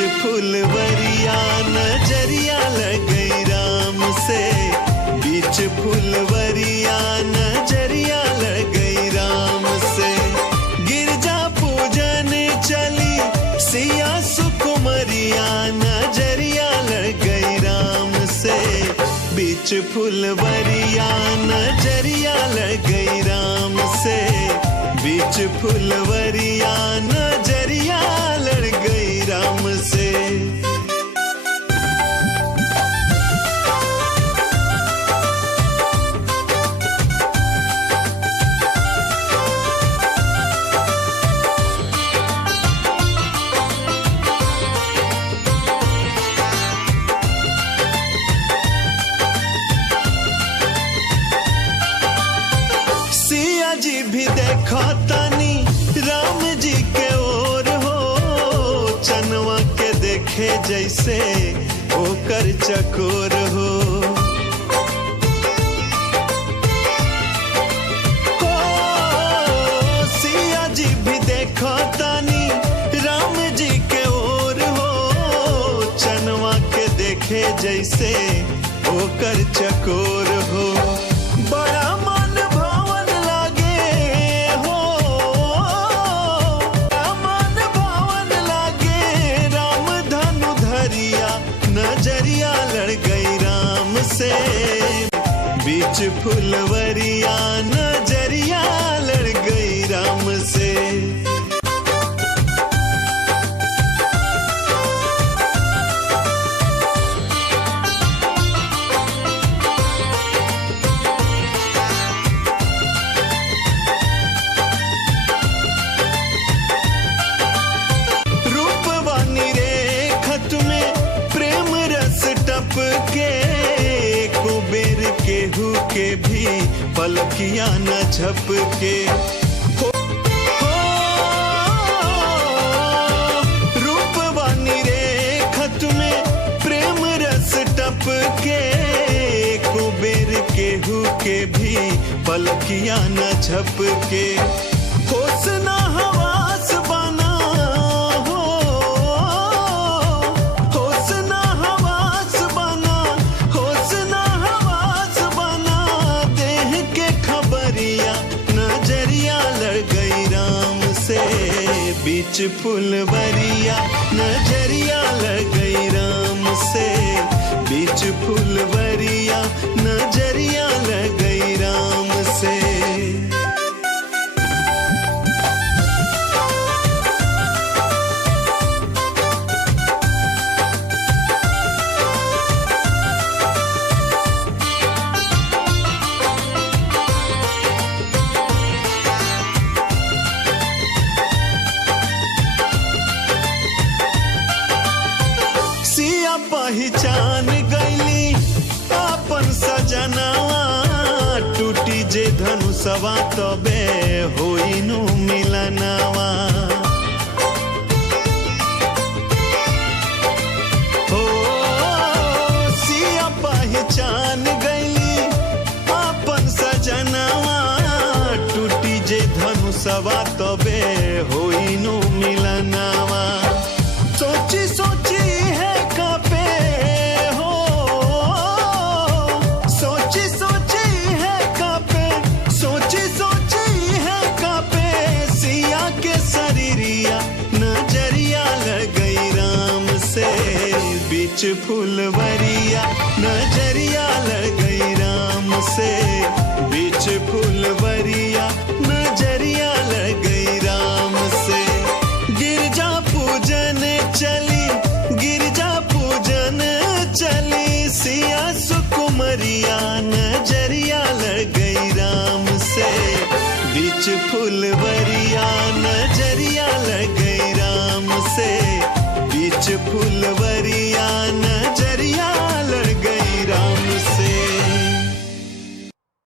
फुलवरिया नजरिया लगई राम से, बीच फुलवरिया नजरिया लगई राम से। गिरजा पूजन चली सिया सुकुमरिया नजरिया लगई राम से, बीच फुलवरिया नजरिया लगई राम से, बीच फुलवरिया नजरिया लड़ गई राम से। सिया जी भी देखो तनी राम जी के ओर हो, चनवा के देखे जैसे ओकर चकोर हो। सिया जी भी देखो तनी राम जी के ओर हो, चनवा के देखे जैसे ओकर चकोर हो। बड़ा नजरिया लड़ गई राम से, बीच फुलवरिया नजरिया लड़ गई राम से। रूपवानी रेखत में प्रेम रस टप के, कुबेर केहू के भी पलकिया न झप के। रूपवानी रेखत में प्रेम रस टप के, कुबेर केहू के भी पलकिया न झप के। होश न हवास बना नजरिया लड़ गई राम से, बीच फुलवरिया नजरिया लड़ गई राम से, बीच फुलवरिया नजरिया लड़ गई राम से। सिया पहचान गईली अपन सजनवा, टूटी जे धनुषवा तबे होई नु मिलनवा। हो सिया पहचान गईली अपन सजनवा, टूटी जे धनुषवा तबे होई नु मिलनवा। सोची सोची है कापे हो, सोची सोची है कापे, सोची सोची है कापे, सिया के शरीरिया नजरिया लड़ गई राम से, बीच फुलवरिया नजरिया लड़ गई राम से, बीच फुलवरिया नजरिया लड़ गई राम से। गिरजा पूजन चली, गिरजा पूजन चली सिया सुकुमरिया नजरिया लड़ गई राम से, बीच फुलवरिया नजरिया लड़ गई राम से, बीच फुलवरिया